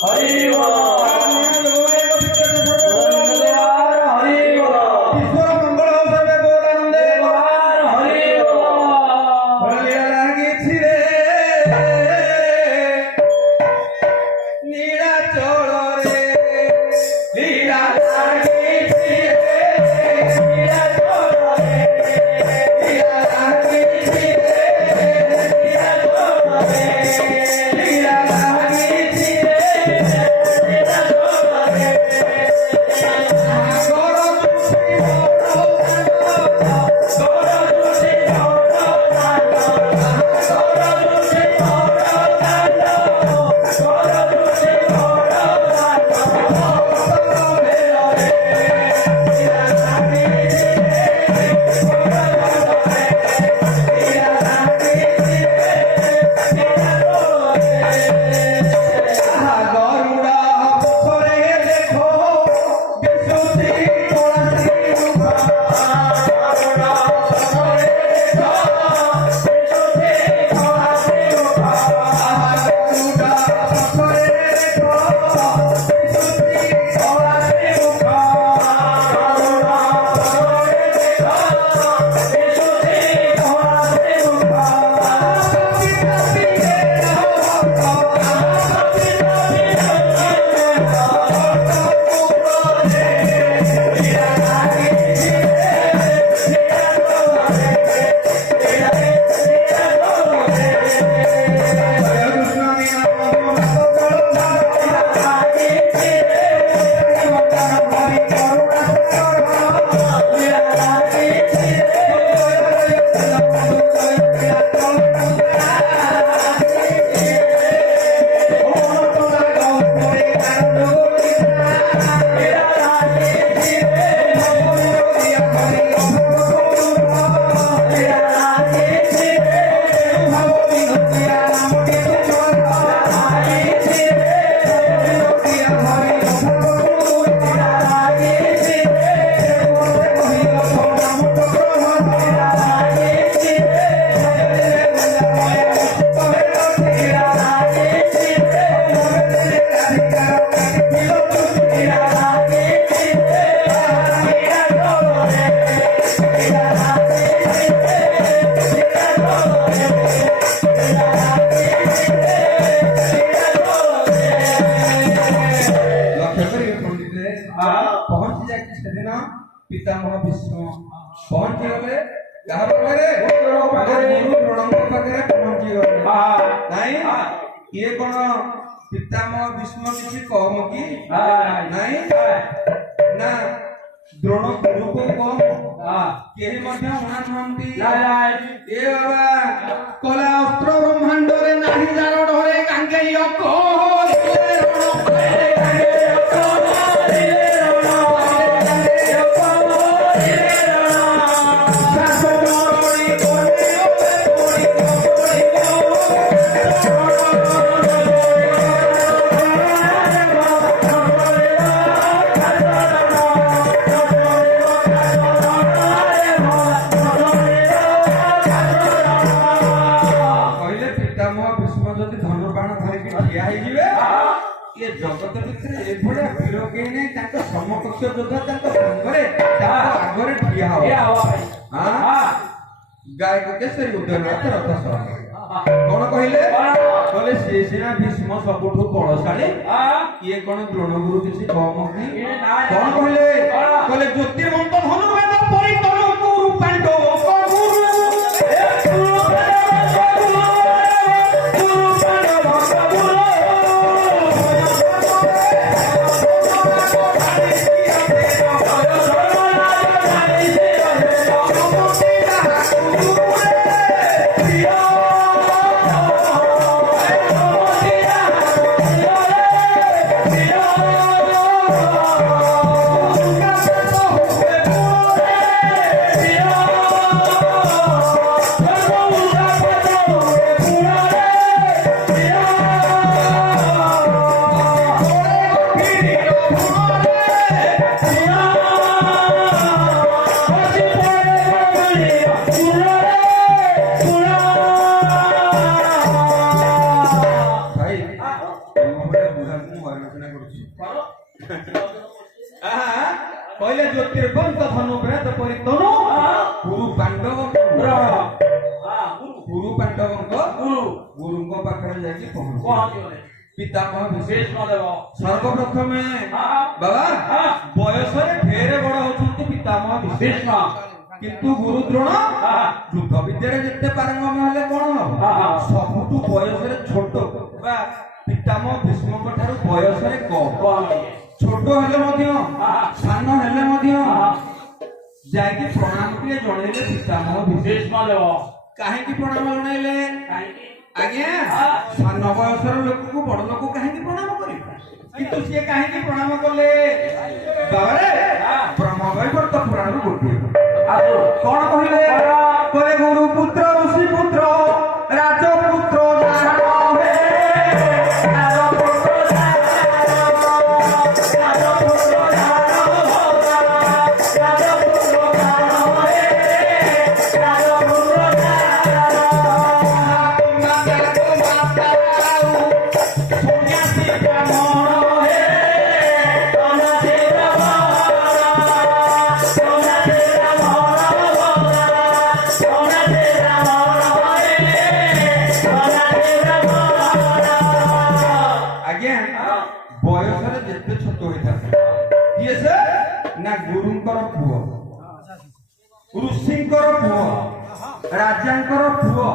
हरि पितामह भीष्म पहुंची गले यार पाखरे गुरु पाखरे पहुंची गले नहीं ये कोन पितामह भीष्म किछि कम की नहीं ना द्रोण गुरु को कम केही मध्य उना नंती ए बाबा कला अस्त्र ब्रह्मांड रे नाही जारो ढोरे कांगे यको ये जगत भितर एभले विरोगी नै ताको समकक्ष योद्धा ताको संगरे ताको आगरे ठिया हो हां गाय को केसरी उद्यनाथ रथ सह कोन कहिले बोले से सिना भीष्म सबुठु बळशाली ये कोन द्रोण गुरु किछि कम की कोन कहिले बोले ज्योतिर्मंत धनुर्वेद परितन गुरु पांडव गुरु ମୁଁ ହଇରାଣ ସିନା କରୁଛି କହିଲେ ଜ୍ୟୋତିର୍ବନ୍ତ ଧନୁ ପ୍ରେତ ପରିତନୁ ଗୁରୁ ପାଣ୍ଡବ ଗୁରୁ ପାଣ୍ଡବଙ୍କ ଗୁରୁଙ୍କ ପାଖରେ ଯାଇକି ପହଞ୍ଚିଲେ ପିତାମହ ବିଶେଷ ସର୍ବପ୍ରଥମେ ବାବା ବୟସରେ ଢେର ବଡ ହଉଛନ୍ତି ପିତାମହ ବିଶେଷ କିନ୍ତୁ ଗୁରୁ ଦ୍ରୋଣ ଯୁଦ୍ଧ ବିଦ୍ୟାରେ ଯେତେ ପାରଙ୍ଗମ ହେଲେ କଣ ହବ ସବୁଠୁ ବୟସରେ ଛୋଟ ବା ପିତାମହ ଭୀଷ୍ମଙ୍କ ଠାରୁ ବୟସରେ କମ ଛୋଟ ହେଲେ ମଧ୍ୟ ସାନ ହେଲେ ମଧ୍ୟ ଯାଇକି ପ୍ରଣାମ ଟିକେ ଜଣେଇଲେ ପିତାମହ ବିଶେଷ କାହିଁକି ପ୍ରଣାମ ଜଣେଇଲେ ଆଜ୍ଞା ସାନ ବୟସର ଲୋକକୁ ବଡ ଲୋକ କାହିଁକି ପ୍ରଣାମ କରିବେ କିନ୍ତୁ ସିଏ କାହିଁକି ପ୍ରଣାମ କଲେ ବାବାରେ ବ୍ରହ୍ମବୈବର୍ତ ପୁରାଣରୁ ଗୋଟିଏ କଣ କହିଲେ କହିଲେ ଗୁରୁ ପୁତ୍ର ଋଷି ପୁତ୍ର ରାଜପୁତ୍ର ବୟସରେ ଯେତେ ଛୋଟ ହୋଇଥାଏ କିଏ ସେ ନା ଗୁରୁଙ୍କର ପୁଅ ଋଷିଙ୍କର ପୁଅ ରାଜାଙ୍କର ପୁଅ